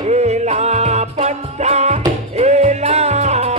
હેલા પંથા હેલા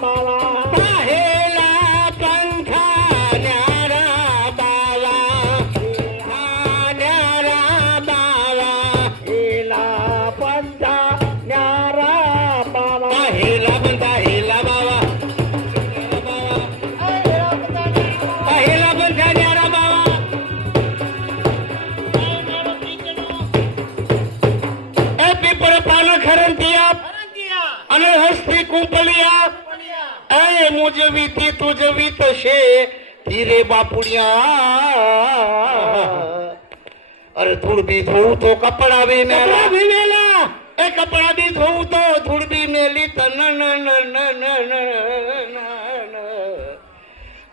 બાવા હેલા પંખા ન્યારા બાવા ન્યારા બાવા હેલા પંથા ન્યારા બાવા હેલા પંખા હેલા બાવા હેલા પંખા ન્યારા બાવા એ પીપળ પાન ખરંતિયા અને હસ્તી કુંપલિયા એ મુજવી થી તુજવી તશે ધીરે બાપુડિયા અરે ધૂળ બી ધોવું તો કપડા બી મેલા એ કપડા બી ધોવું તો ધૂળ બી મેલી તન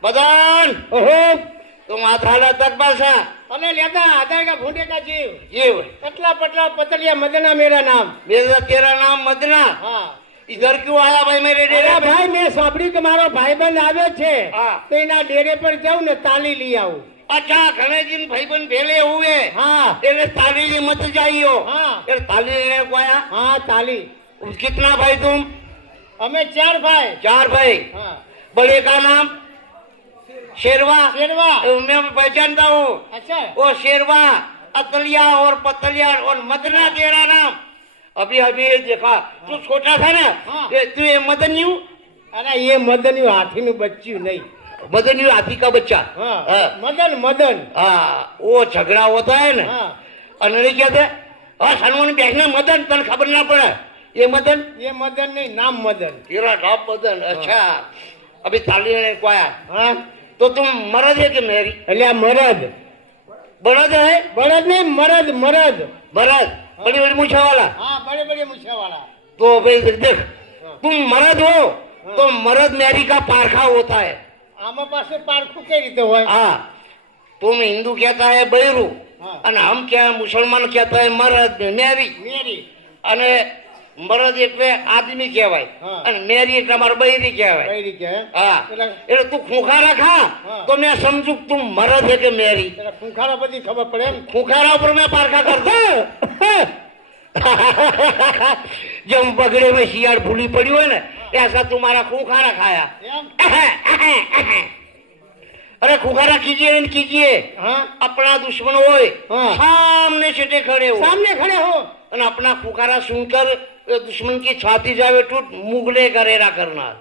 બદાન ઓહો તો માથાડા તક પાછા અને લેતા આધાર કા ભૂંડે કા જીવ જીવ पतला पतला पतलिया मदना मेरा नाम मेरा तेरा नाम मदना हाँ इधर क्यों आया भाई मेरे डेरे अरे पे? भाई मैं साંભળ્યું કે મારો ભાઈબંધ આવ્યો છે हाँ। તો એના ડેરે પર જાઉં ને તાલી લઈ આવું अच्छा गणेश भाईबंद भेले हुए हाँ तेरे ताली जी मत जाइयो हाँ तेरे ताली लेने को आया हाँ ताली कितना भाई तुम અમે 4 ભાઈ 4 भाई हाँ बड़े का नाम शेरवा शेरवा मैं पहचानता हूँ अच्छा वो शेरवा अतलिया और पतलिया और मदना तेरा नाम अभी अभी ये देखा तू छोटा था ना हाँ। तू ये मदन्यू अरे ये मदन हाथीનું બચ્ચું नहीं मदन्यू हाथी का बच्चा हाँ हाँ। मदन मदन हाँ वो झगड़ा होता है ना हाँ अनड़ी कहते हाँ सनवन बैठना मदन तन खबर ना पड़े ये मदन ये मदन नहीं नाम मदन तेरा नाम मदन अच्छा अभी ताली लेने को आया हाँ तो तुम मरद है कि मेरी એટલે આ મરદ बड़द है બળદ નહીં મરદ મરદ मरद बड़ी बड़ी मूछा वाला हाँ बड़े बड़े मूछा वाला तो भाई देख तुम मरद हो तो मरद मेरी का पारखा होता है આમાં પાછું પારખું કઈ રીતે હોય हाँ तुम हिंदू कहता है बैरू हाँ। અને हम क्या मुसलमान कहता है मरद मेरी મેરી અને મરદ એટલે આદમી કહેવાય હા। અને મેરી એટલે મારો બૈરી કહેવાય કઈ રીતે હે? હા એટલે એટલે તું ખૂંખારા ખા હા। તો મેં સમજુ કે તું મરદ है કે મેરી એટલે ખૂંખારા બધી ખબર પડે એમ? खूंखारा ऊपर मैं पारखा कर दो जब बगड़े में शियार भूली पड़ी हो ना ऐसा तुम्हारा खूंखारा खाया એમ? अरे खूंखारा कीजिए नहीं कीजिए હા अपना दुश्मन होए हाँ। सामने छिटे खड़े हो સામને ખડે હો और अपना खुखारा सुनकर दुश्मन की छाती जावे टूट मुगले करेरा करना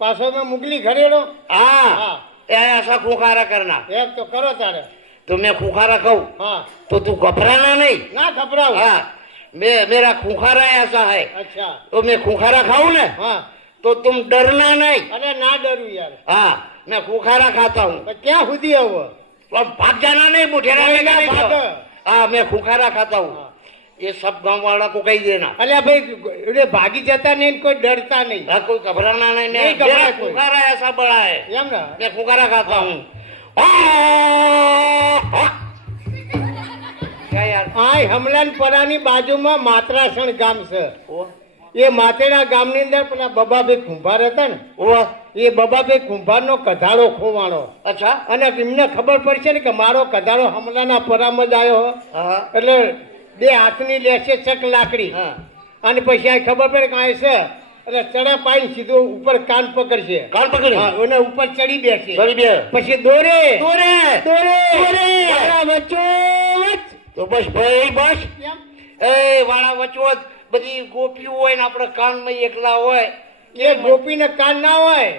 પાછો મેં મુગલી ઘરેડો हाँ हाँ। ऐसा खुखारा करना એમ તો કરો તારે तो मैं खुखारा कहूँ હા तो तू घबराना नहीं ના ઘબરાવ हाँ मेरा खुखारा ऐसा है અચ્છા तो मैं खुखारा खाऊं ना હા तो तुम डरना नहीं અરે ના डरू यार हाँ मैं खुखारा खाता हूँ પણ ક્યાં સુધી આવો तो अब भाग जाना नहीं मुठेरा नहीं, लेगा नहीं नहीं भागो। तो। हाँ मैं खुखारा खाता हूँ हाँ। ये सब गांव वाला को कही देना અલ્યા ભાઈ એટલે ભાગી જતા નહીં ને કોઈ ડરતા नहीं हाँ, कोई घबराना नहीं नहीं मेरा घबरा कोई। खुखारा ऐसा बड़ा है એમ ને मैं खुखारा खाता हूँ क्या यार આ હમલાન પરાની બાજુમાં માત્રાસણ ગામ છે वो એ માતેડા ગામની અંદર પેલા બબાભાઈ કુંભાર હતા ને वो એ બબાભાઈ કુંભારનો કધાડો ખોવાણો अच्छा અને એમને ખબર પડશે ને કે મારો કધાડો હમલાના પરામાં જ આવ્યો હો. हाँ એટલે બે હાથની લેશે ચક લાકડી हाँ અને પછી આ ખબર પડે કે આ છે એટલે ચડા પાઈને સીધો ઉપર કાન પકડશે कान पकड़ी હા અને ઉપર ચડી બેસે बड़ी बे પછી દોરે तोरे દોરે દોરે. વાળા વચ્ચોવચ. તો બસ ભાઈ બસ કેમ? એ વાળા વચોત બધી ગોપીઓ હોય ને આપણે કાનમાં એકલા હોય એ ગોપીને કાન ના હોય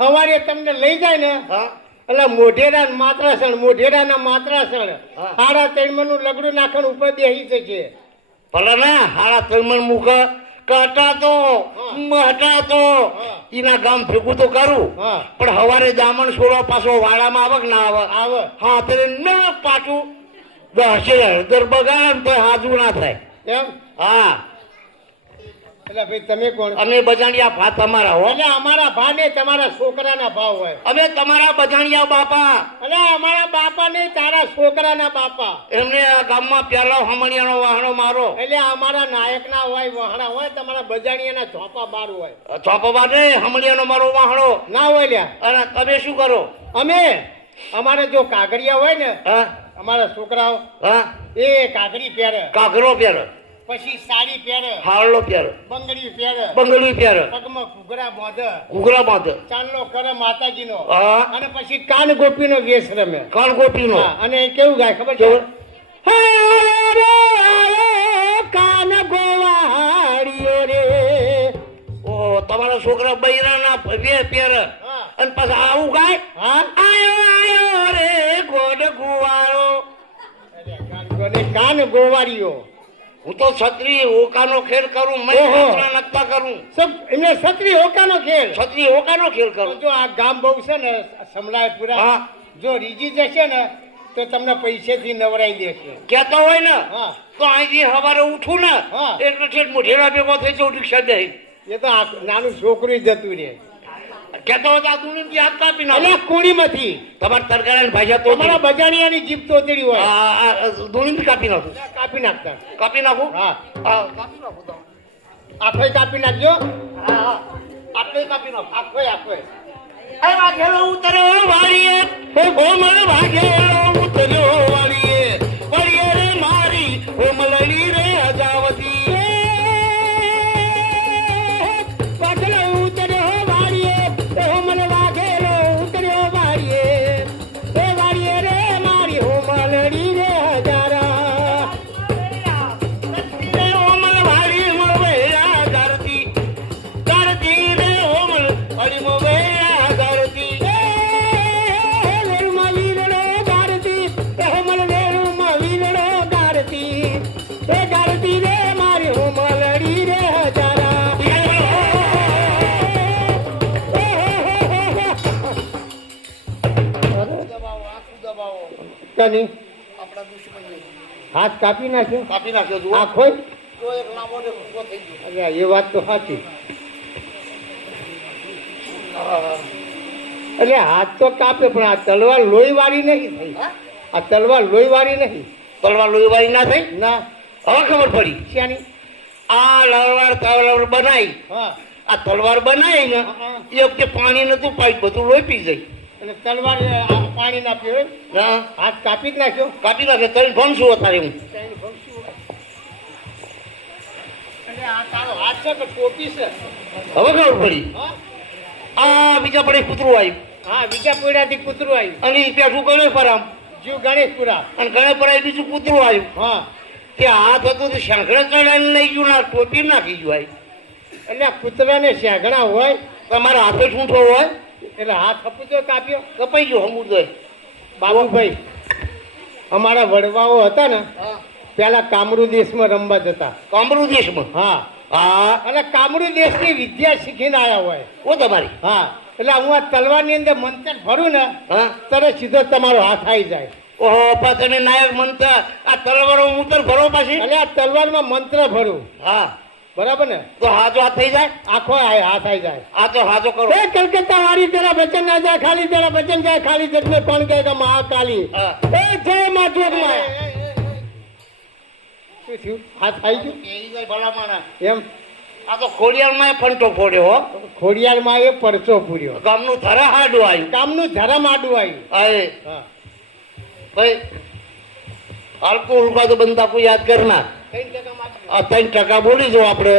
સવારે તમને લઈ જાય ને હા એટલે મોઢેરાના માત્રાસણ હા. 3.5 નું લગડું નાખણ ઉપર બેસી જશે ભલે ને હાડા તલમણ મુખ કટાતો મટાતો હા. એના ગામ ભેગું તો કરું હા પણ હવારે દામણ છોડવા પાછો વાડામાં આવે કે ના આવે આવે હા ત્યારે ન પાછું 10 હળદર બગાડે ને તો હાજુ ના થાય એમ હા એટલે ભાઈ તમે કોણ અમે બજાણિયા ભા તમારા હો એટલે અમારા ભા ને તમારા છોકરાના ભાવ હોય અમે તમારા બજાણિયા બાપા એટલે અમારા બાપા ને તારા છોકરાના બાપા એમને આ ગામમાં પહેલો હમણિયાનો વાહણો મારો એટલે અમારા નાયકના હોય વહાણા હોય તમારા બજાણીયાના ચોપા બાર હોય ચોપવા ને હમણિયાનો મારો વાહણો ના હોય લ્યા અને તમે શું કરો અમે અમારે જો કાગડિયા હોય ને હા અમારા છોકરાઓ હા એ કાગડી પહેરે કાગરો પહેરો પછી સાડી પહેરે, હારલો પહેરે, બંગડી પહેરે, બંગડી પહેરે, પગમાં ઘૂઘરા બાંધે, ઘૂઘરા બાંધે, ચાંદલો કરે માતાજીનો, હા, અને પછી કાન ગોપીનો વેશ રમે. કાન ગોપીનો. હા, અને એ કેવું ગાય ખબર છે? કેવું? હે રે આયો કાન ગોવાળિયો રે. ઓહો, તમારા છોકરા બૈરાના વેશ પહેરે હા. અને પાછા આવું ગાય. હા? આયો આયો રે ગોડ ગુવાળો. અરે કાન ગોવાળિયો. હું તો છત્રી ઓકાનો ખેલ કરું, મેં ઓહો. છત્રા નકતા કરું, સબ એને છત્રી હોકાનો ખેલ. છત્રી ઓકાનો ખેલ તો કરું. જો આ ગામ બહુ છે ને સમલાયપુરા, હા. જો રીજી જશે ને તો તમને પૈસેથી નવરાઈ દેશે. કહેતો હોય ને હા. તો અહીંથી સવારે ઉઠું ને હા. એટલે ઠેઠ મોઢેરા ભેગો થઈ જાઉં રિક્ષા દે. એ તો આ નાનું છોકરું જતું રહે. કહેતો હોય તો આ દુનિયાથી હાથ કાપી નાખો. અલ્યા કુડીમાંથી તમારે તરકારા ભાજ્યા તો તમારા બજાણિયાની જીભ તોતરી હોય. દુનિયાથી કાપી નાખું. કાપી નાખતા. કાપી નાખું. હા, કાપી નાખું તો. આખોય કાપી નાખજો. આટલે કાપી નાખું. આખોય. અરે વાઘેલો ઉતર્યો વાળીએ, હે કોમળ વાઘેલો ઉતર્યો વાળીએ, વાળીએ રે મારી કોમલડી રે અજાવતી. પાછળ ઉતર્યો વાળીએ, હોમલ વાઘેલો ઉતર્યો વાળીએ. એ વાળીએ રે મારી હોમલડી રે હજારા. રે ઓમલ વાળી મવેરા ધરતી, ધરતી રે ઓમલ વાળી મવેરા ધરતી. વેરુમાં વીરડો ગારતી, હોમલ વેરુમાં વીરડો ગારતી. એ ગારતી રે મારી હોમલડી રે હજારા. કની આપણા દુશ્મન હાથ કાપી નાખ્યો. કાપી નાખ્યો જુઓ. આખોય. તો એક લાંબો ને ઊંચો થઈ ગયો. અરે એ વાત તો સાચી. એટલે હાથ તો કાપે પણ આ તલવાર લોહી વાળી નહીં થઈ. હા? આ તલવાર લોહી વાળી નહીં. તલવાર લોહીવાળી ના થઈ. ના. હવે ખબર પડી. શ્યાની. આ તલવાર બનાવી, હા. આ તલવાર બનાવી ને હા. એ વખતે પાણી નતું પાઈ, બધું લોહી પી જાય. એટલે તલવાર પાણી ના પીવે. હા, હાથ કાપી જ નાખ્યો. કાપી નાખે. તને ફોન શું અત્યારે હું એટલે આ તારો હાથ છે કે ટોપી છે? હવે ખબર પડી. હા. આ બીજા પડે કૂતરું આવ્યું હા, બીજા પોયડાથી કૂતરું આવ્યું. અને ઈ પેઠું ગણેશ પર આમ, જીવ ગણેશપુરા. અને ગણેશ પર આવી બીજું કૂતરું આવ્યું. હા. તે હાથ હતું તે શંકરે ચડાવીને લઈ ગયું ને આ ટોપી નાખી ગયું. આઈ એટલે આ કૂતરાને શેગણા હોય તમારા હાથે છૂટો હોય એટલે હાથ હપુતો કાપ્યો. કપાઈ ગયો સમુદ્ર. બાબુભાઈ, અમારા વડવાઓ હતા ને પેલા કામરૂ દેશમાં રમવા જતા. કામરૂ દેશમાં. હા. હા, અને કામરૂ દેશની વિદ્યા શીખીને આવ્યા હોય. ઓ તમારી. હા. એટલે હું આ તલવારની અંદર મંત્ર ભરું ને હા, તરત સીધો તમારો હાથ આવી જાય. ઓહો પા તમે નાયક મનતા આ તલવારો ઉતર ભરો પાછી. એટલે આ તલવારમાં મંત્ર ભરું. હા, બરાબર ને? તો હાથો હાથ થઈ જાય. આખો હાથ આવી જાય. આ તો હાથો કરો. એ કલકત્તા વાળી તેરા વચન ના જાય ખાલી, તેરા વચન જાય ખાલી, જગ में कौन कहेगा महाकाली. હા. એ જય માં જોગમાં. શું થયું? હાથ આવી ગયું એ જાય ભલા માણસ. એમ. આ તો ખોડિયારમાં ફંટો ફોડ્યો હો. ખોડિયારમાં એ પરચો પૂર્યો. ગામનું ધરા હાડું આવ્યું. કામનું ધરમ આડું આવ્યું. આએ હા. ભાઈ હલકો હલકા તો બંદા કોઈ યાદ કરના. 3% માત્ર. આ 3% બોલી જો આપણે.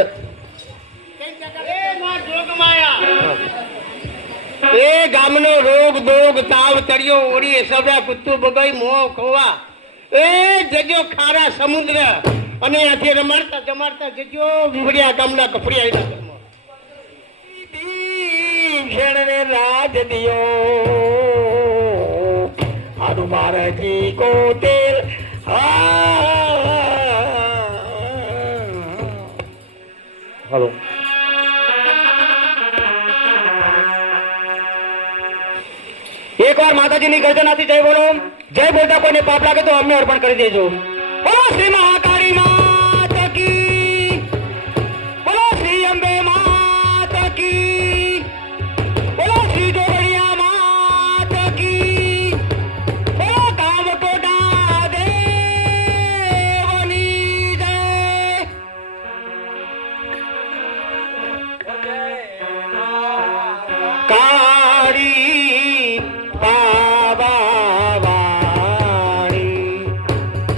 3%. એ માં જોગમાયા. એ ગામનો રોગ દોગ તાવ તળિયો ઓળી સબડા કુત્તુ બગાઈ મોહ ખોવા એ જગ્યો ખારા સમુદ્ર અને આથી રમાડતા જમાડતા જગ્યો વિવડ્યા ગામના કફડિયા ઘરમાં ક્ષણને રાજ દિયો હાડુ મારજી કો તેલ હલો. એક વાર માતાજીની ગર્જનાથી જય બોલો. જય બોલતા કોઈને પાપ લાગે તો અમને અર્પણ કરી દેજો. બોલો શ્રી મહાકાળી માત કી, બોલો શ્રી અંબે માત કી, બોલો શ્રી જોગણિયા માત કી, બોલો કામકોટા દેવની જય. કાળી બાબા વાણી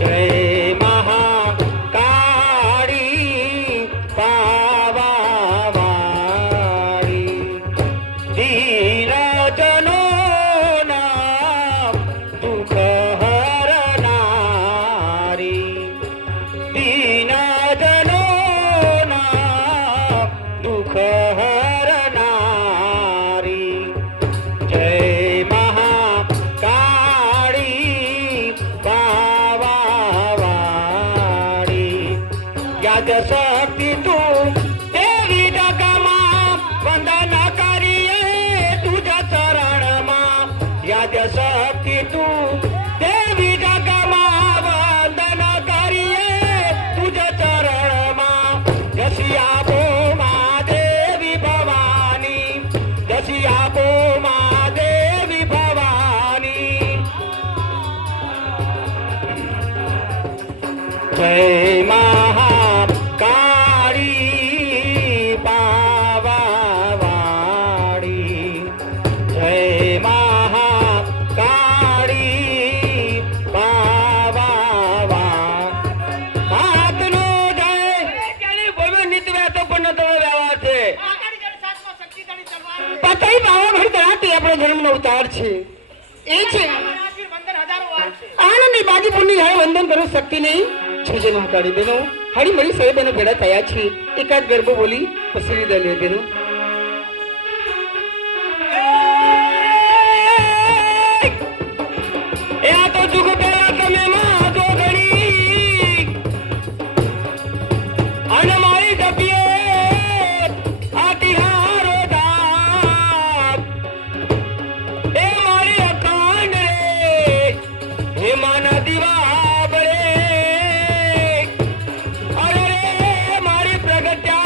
જય મહા પાવા વાળી દીનજનોના દુઃખ હરનારી દીનજનોના દુઃખ હરનારી જય મહાકાળી પાવાવાળી યાદ શક્તિ તું દેવી જગમાં વંદન કરીએ તુજા ચરણમાં યાદ શક્તિ તું દેવી જગમાં વંદન કરીએ તુજા ચરણમાં જસી આપો મા દેવી ભવાની જસી આપો મા દેવી ભવાની જય મહાકાળી પાવાવાળી જય મહાકાળી પાવાવાળી હાથનો જય ક્યારે બોલો નીતવે તો પણ નતો વ્યવહાર છે પતાઈ પાવાગઢ કરાતી આપણો જન્મનો અવતાર છે એ છે આનંદની બાજીપુરની હારે વંદન કરો શક્તિ નહીં છે જે મહાકાળી બેનો હાડી મળી સૌ બહેનો ભેળા થયા છે એકાદ ગરબો બોલી પસરી દે લે બેનો એ આ તો જુગ પહેલા તમે માં જોગણી અને મારી જપીએ આ તિહારો દાગ એ મારી અકાંડ રે હે માના દીવા બળે અરે રે મારી પ્રગટ્યા